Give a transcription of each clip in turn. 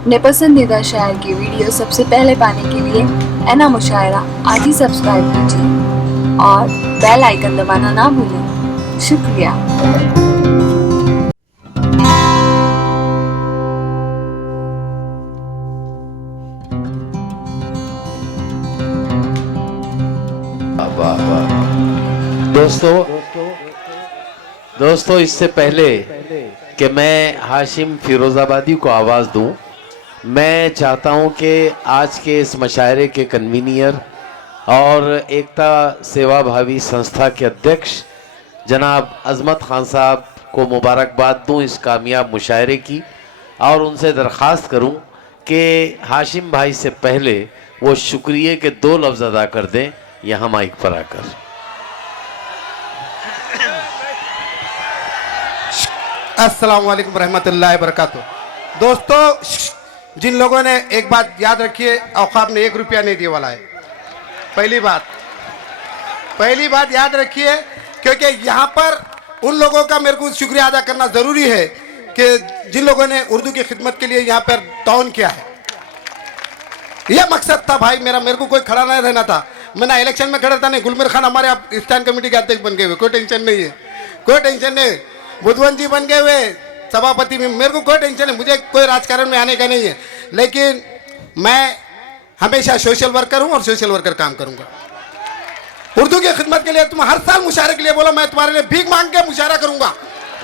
अपने पसंदीदा शायर की वीडियो सबसे पहले पाने के लिए एना मुशायरा आज ही सब्सक्राइब कीजिए और बेल आइकन दबाना ना भूलें। शुक्रिया। वाह वाह दोस्तों इससे पहले कि मैं हाशिम फिरोजाबादी को आवाज़ दूं, मैं चाहता हूं कि आज के इस मशायरे के कन्वीनियर और एकता सेवा भावी संस्था के अध्यक्ष जनाब अजमत खान साहब को मुबारकबाद दूं इस कामयाब मुशायरे की, और उनसे दरख्वास्त करूं कि हाशिम भाई से पहले वो शुक्रिया के 2 लफ्ज़ अदा कर दें यहाँ माइक पर आकर। अस्सलाम वालेकुम रहमतुल्लाहि वबरकातुहू। दोस्तों, जिन लोगों ने एक बात याद रखिए, औकाफ ने 1 रुपया नहीं दिए वाला है। पहली बात याद रखिए, क्योंकि यहाँ पर उन लोगों का मेरे को शुक्रिया अदा करना ज़रूरी है कि जिन लोगों ने उर्दू की खिदमत के लिए यहाँ पर ताउन किया है। यह मकसद था भाई मेरे को कोई खड़ा नहीं रहना था। मैं ना इलेक्शन में खड़ा था, नहीं गुलमिर खान हमारे आप स्टैंड कमेटी के अध्यक्ष बन गए हुए, कोई टेंशन नहीं है, कोई टेंशन नहीं। बुधवन जी बन गए हुए सभापति में, मेरे को कोई टेंशन नहीं, मुझे कोई राजकारण में आने का नहीं है। लेकिन मैं हमेशा सोशल वर्कर हूं और सोशल वर्कर काम करूंगा उर्दू की खिदमत के लिए। तुम हर साल मुशायरे के लिए बोलो, मैं तुम्हारे लिए भीख मांग के मुशायरा करूंगा।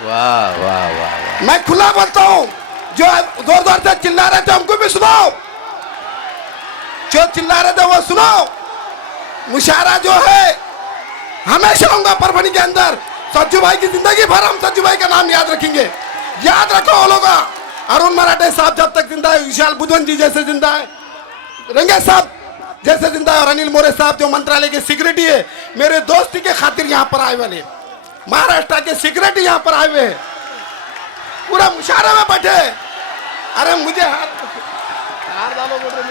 वाह वाह वाह, मैं खुला बोलता हूं, जो जोर जोर से चिल्ला रहे थे हमको भी सुनाओ, जो चिल्ला रहे थे वो सुनाओ। मुशायरा जो है हमेशा होगा परभनी के अंदर। सज्जू भाई की जिंदगी भर हम सज्जू भाई का नाम याद रखेंगे। याद रखो वो लोग, अरुण मराठे साहब जब तक जिंदा है, विशाल बुधवन जी जैसे जिंदा है, रंगे साहब जैसे जिंदा है, और अनिल मोरे साहब जो मंत्रालय के सिक्योरिटी है, मेरे दोस्ती के खातिर यहाँ पर आए वाले महाराष्ट्र के सिक्योरिटी यहाँ पर आए हुए हैं, पूरा मुशायरे में बैठे। अरे मुझे हार डालो बोल रहे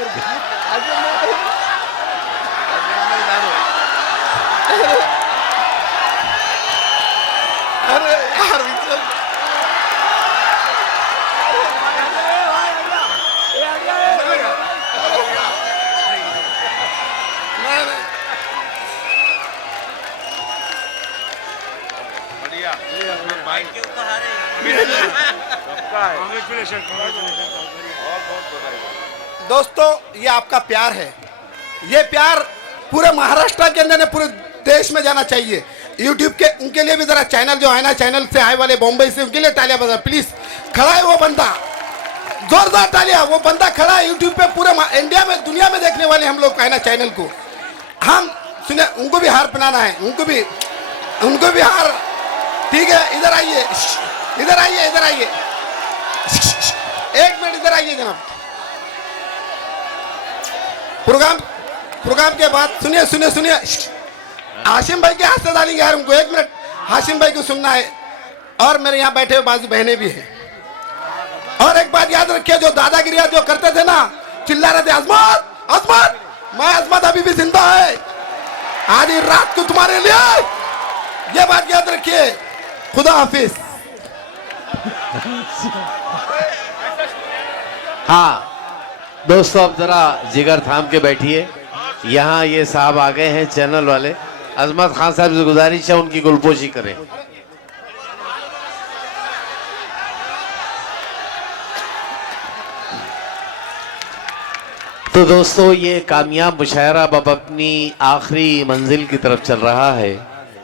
अरे यार दोस्तों, ये आपका प्यार है, ये प्यार पूरे महाराष्ट्र के अंदर, पूरे देश में जाना चाहिए। यूट्यूब के उनके लिए भी जरा चैनल जो है ना, चैनल से आए वाले बॉम्बे से, उनके लिए तालियां बजा प्लीज। खड़ा है वो बंदा, जोरदार तालियां। वो बंदा खड़ा है यूट्यूब पे, पूरे इंडिया में दुनिया में देखने वाले हम लोग है ना चैनल को। हम सुने, उनको भी हार पहनाना है, उनको भी हार। ठीक है, इधर आइए, इधर आइए, इधर आइए, 1 मिनट इधर आइए जनाब। प्रोग्राम के बाद सुनिए हाशिम भाई के हाथ से डालेंगे यार उनको। 1 मिनट, हाशिम भाई को सुनना है। और मेरे यहाँ बैठे हुए बाजू बहनें भी हैं। और एक बात याद रखिए, जो दादागिरियां जो करते थे ना, चिल्ला रहे थे अजमत अजमत, मैं अजमत अभी भी जिंदा है, आधी रात को तुम्हारे लिए। ये बात याद रखिए। खुदा हाफिज। हाँ दोस्तों, अब जरा जिगर थाम के बैठिए। यहाँ ये साहब आ गए हैं चैनल वाले। अजमत खान साहब से गुजारिश है उनकी गुलपोशी करें। तो दोस्तों, ये कामयाब मुशायरा अब अपनी आखिरी मंजिल की तरफ चल रहा है।